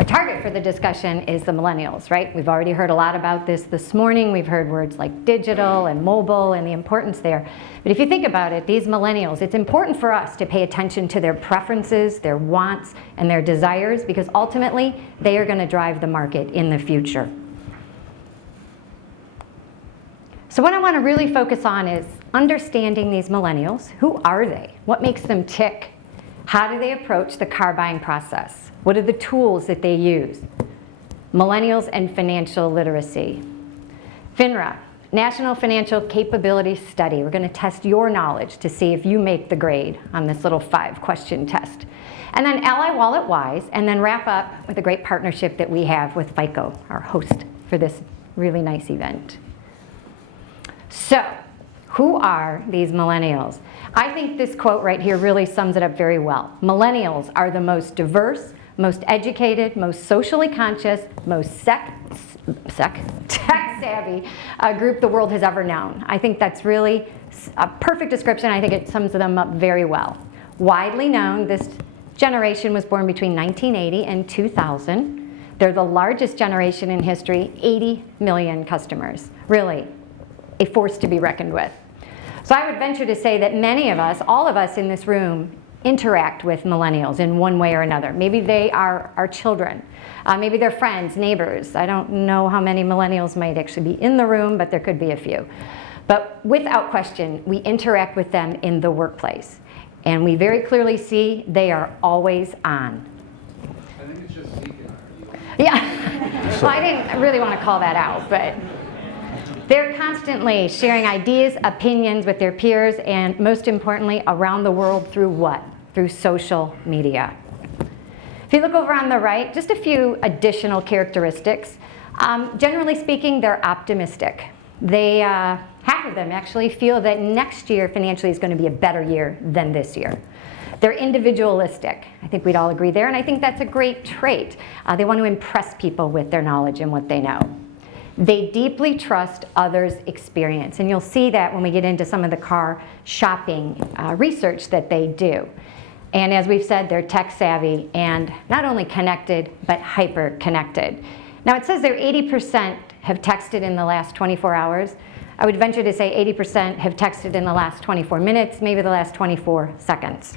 Our target for the discussion is the millennials, right? We've already heard a lot about this morning. We've heard words like digital and mobile and the importance there. But if you think about it, these millennials, it's important for us to pay attention to their preferences, their wants, and their desires, because ultimately they are going to drive the market in the future. So what I want to really focus on is understanding these millennials. Who are they? What makes them tick? How do they approach the car buying process? What are the tools that they use? Millennials and financial literacy. FINRA, National Financial Capability Study. We're going to test your knowledge to see if you make the grade on this little 5-question test. And then Ally Wallet Wise, and then wrap up with a great partnership that we have with FICO, our host for this really nice event. So, who are these millennials? I think this quote right here really sums it up very well. Millennials are the most diverse, most educated, most socially conscious, most tech-savvy group the world has ever known. I think that's really a perfect description. I think it sums them up very well. Widely known, this generation was born between 1980 and 2000. They're the largest generation in history, 80 million customers. Really, a force to be reckoned with. So I would venture to say that many of us, all of us in this room, interact with millennials in one way or another. Maybe they are our children. Maybe they're friends, neighbors. I don't know how many millennials might actually be in the room, but there could be a few. But without question, we interact with them in the workplace. And we very clearly see they are always on. I think it's just Zeke and I. Yeah. Well, I didn't really want to call that out, but they're constantly sharing ideas, opinions with their peers, and most importantly, around the world through what? Through social media. If you look over on the right, just a few additional characteristics. Generally speaking, they're optimistic. They, half of them actually feel that next year financially is going to be a better year than this year. They're individualistic. I think we'd all agree there, and I think that's a great trait. They want to impress people with their knowledge and what they know. They deeply trust others' experience, and you'll see that when we get into some of the car shopping research that they do. And as we've said, they're tech savvy and not only connected, but hyper connected. Now it says they're 80% have texted in the last 24 hours. I would venture to say 80% have texted in the last 24 minutes, maybe the last 24 seconds.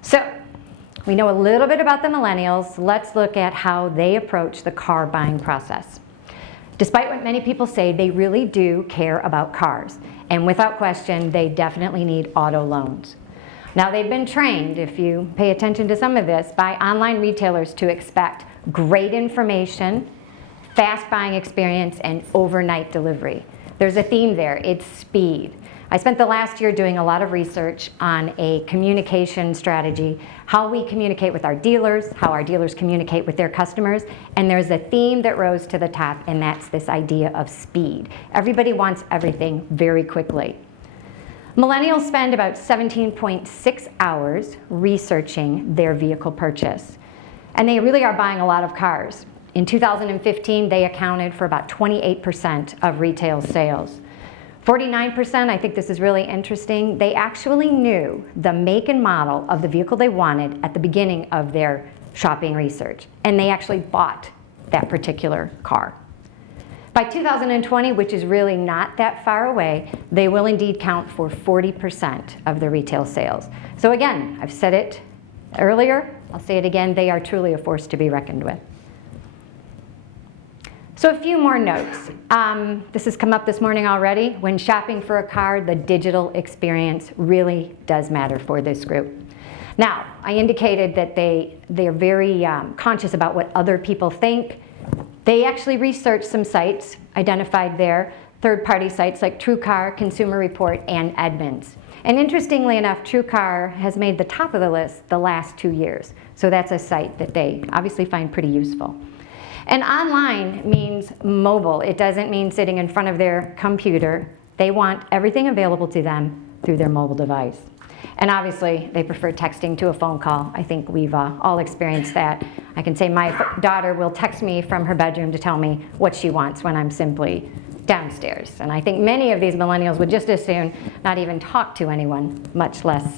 So, we know a little bit about the millennials. Let's look at how they approach the car buying process. Despite what many people say, they really do care about cars. And without question, they definitely need auto loans. Now, they've been trained, if you pay attention to some of this, by online retailers to expect great information, fast buying experience, and overnight delivery. There's a theme there, it's speed. I spent the last year doing a lot of research on a communication strategy, how we communicate with our dealers, how our dealers communicate with their customers, and there's a theme that rose to the top, and that's this idea of speed. Everybody wants everything very quickly. Millennials spend about 17.6 hours researching their vehicle purchase, and they really are buying a lot of cars. In 2015, they accounted for about 28% of retail sales. 49%, I think this is really interesting, they actually knew the make and model of the vehicle they wanted at the beginning of their shopping research, and they actually bought that particular car. By 2020, which is really not that far away, they will indeed count for 40% of the retail sales. So again, I've said it earlier, I'll say it again, they are truly a force to be reckoned with. So a few more notes. This has come up this morning already. When shopping for a car, the digital experience really does matter for this group. Now, I indicated that they are very conscious about what other people think. They actually researched some sites, identified there, third-party sites like TrueCar, Consumer Report, and Edmunds. And interestingly enough, TrueCar has made the top of the list the last 2 years. So that's a site that they obviously find pretty useful. And online means mobile. It doesn't mean sitting in front of their computer. They want everything available to them through their mobile device. And obviously, they prefer texting to a phone call. I think we've all experienced that. I can say my daughter will text me from her bedroom to tell me what she wants when I'm simply downstairs. And I think many of these millennials would just as soon not even talk to anyone, much less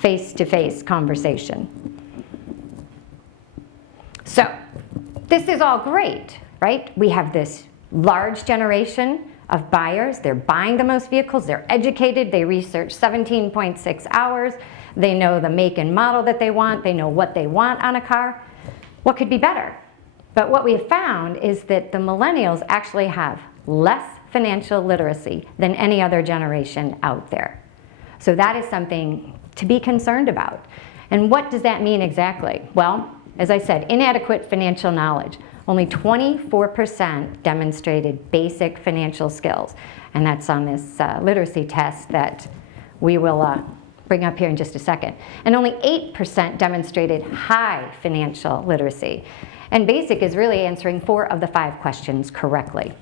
face-to-face conversation. So this is all great, right? We have this large generation of buyers. They're buying the most vehicles. They're educated. They research 17.6 hours. They know the make and model that they want. They know what they want on a car. What could be better? But what we have found is that the millennials actually have less financial literacy than any other generation out there. So that is something to be concerned about. And what does that mean exactly? Well, as I said, inadequate financial knowledge. Only 24% demonstrated basic financial skills. And that's on this literacy test that we will bring up here in just a second. And only 8% demonstrated high financial literacy. And basic is really answering 4 of the 5 questions correctly.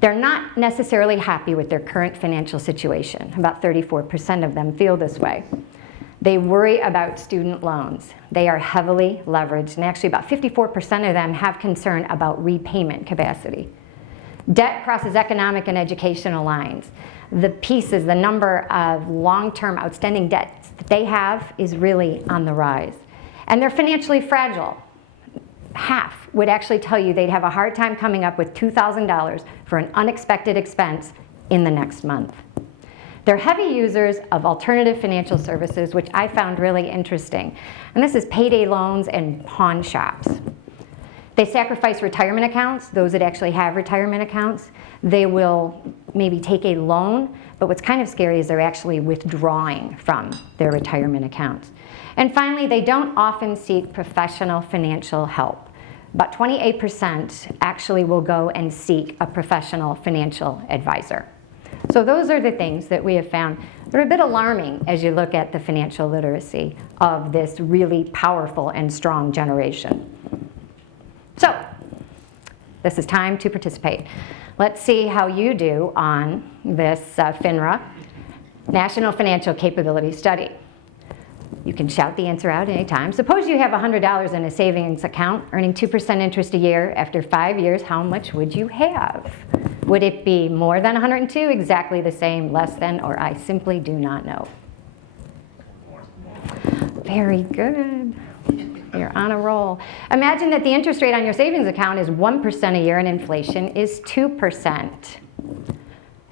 They're not necessarily happy with their current financial situation. About 34% of them feel this way. They worry about student loans. They are heavily leveraged, and actually about 54% of them have concern about repayment capacity. Debt crosses economic and educational lines. The pieces, the number of long-term outstanding debts that they have is really on the rise. And they're financially fragile. Half would actually tell you they'd have a hard time coming up with $2,000 for an unexpected expense in the next month. They're heavy users of alternative financial services, which I found really interesting. And this is payday loans and pawn shops. They sacrifice retirement accounts, those that actually have retirement accounts. They will maybe take a loan, but what's kind of scary is they're actually withdrawing from their retirement accounts. And finally, they don't often seek professional financial help. About 28% actually will go and seek a professional financial advisor. So those are the things that we have found that are a bit alarming as you look at the financial literacy of this really powerful and strong generation. So this is time to participate. Let's see how you do on this FINRA National Financial Capability Study. You can shout the answer out anytime. Suppose you have $100 in a savings account earning 2% interest a year. After 5 years, how much would you have? Would it be more than 102, exactly the same, less than, or I simply do not know? Very good. You're on a roll. Imagine that the interest rate on your savings account is 1% a year and inflation is 2%.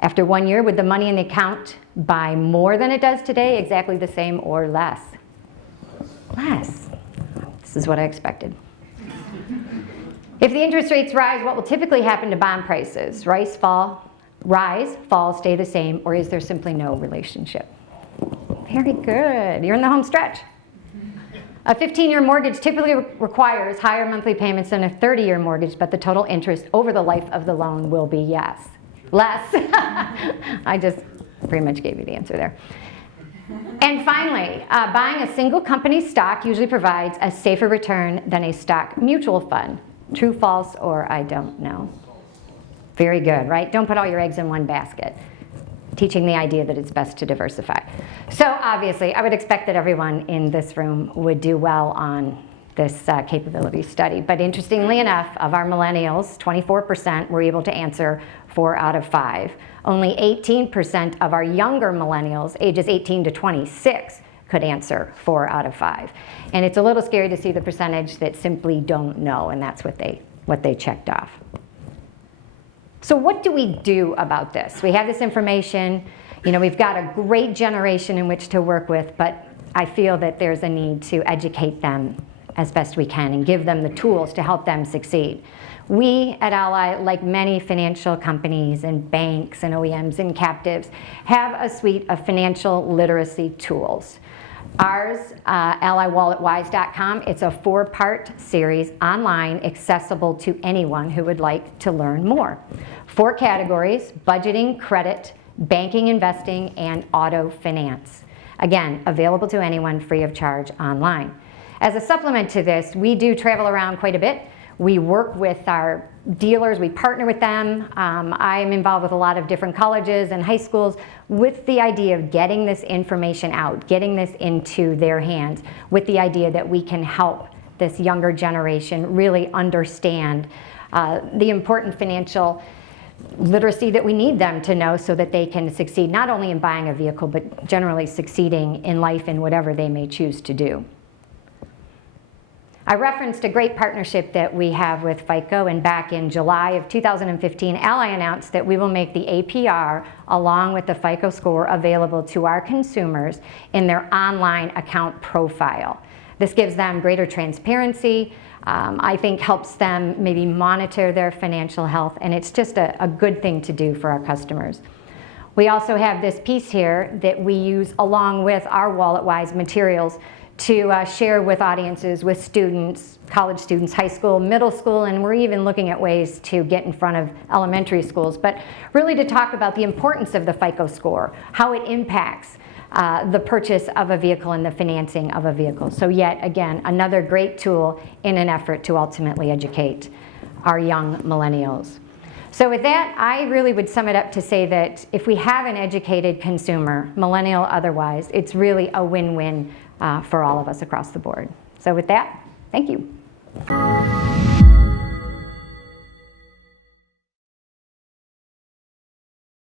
After 1 year, would the money in the account buy more than it does today, exactly the same, or less? Less. This is what I expected. If the interest rates rise, what will typically happen to bond prices? Rise, fall, stay the same, or is there simply no relationship? Very good. You're in the home stretch. A 15-year mortgage typically requires higher monthly payments than a 30-year mortgage, but the total interest over the life of the loan will be yes. Less. I just pretty much gave you the answer there. And finally, buying a single company stock usually provides a safer return than a stock mutual fund. True, false, or I don't know. Very good, right? Don't put all your eggs in one basket. Teaching the idea that it's best to diversify. So obviously, I would expect that everyone in this room would do well on this capability study. But interestingly enough, of our millennials, 24% were able to answer 4 out of 5. Only 18% of our younger millennials, ages 18 to 26, could answer 4 out of 5. And it's a little scary to see the percentage that simply don't know, and that's what they checked off. So what do we do about this? We have this information, we've got a great generation in which to work with, but I feel that there's a need to educate them as best we can and give them the tools to help them succeed. We at Ally, like many financial companies and banks and OEMs and captives, have a suite of financial literacy tools. Ours, AllyWalletWise.com, it's a 4-part series online, accessible to anyone who would like to learn more. 4 categories: budgeting, credit, banking, investing, and auto finance. Again, available to anyone free of charge online. As a supplement to this, we do travel around quite a bit. We work with our dealers, we partner with them. I'm involved with a lot of different colleges and high schools with the idea of getting this information out, getting this into their hands, with the idea that we can help this younger generation really understand the important financial literacy that we need them to know so that they can succeed not only in buying a vehicle, but generally succeeding in life in whatever they may choose to do. I referenced a great partnership that we have with FICO, and back in July of 2015, Ally announced that we will make the APR along with the FICO score available to our consumers in their online account profile. This gives them greater transparency, I think helps them maybe monitor their financial health, and it's just a good thing to do for our customers. We also have this piece here that we use along with our WalletWise materials to share with audiences, with students, college students, high school, middle school, and we're even looking at ways to get in front of elementary schools, but really to talk about the importance of the FICO score, how it impacts the purchase of a vehicle and the financing of a vehicle. So yet again, another great tool in an effort to ultimately educate our young millennials. So with that, I really would sum it up to say that if we have an educated consumer, millennial otherwise, it's really a win-win for all of us across the board. So with that, thank you.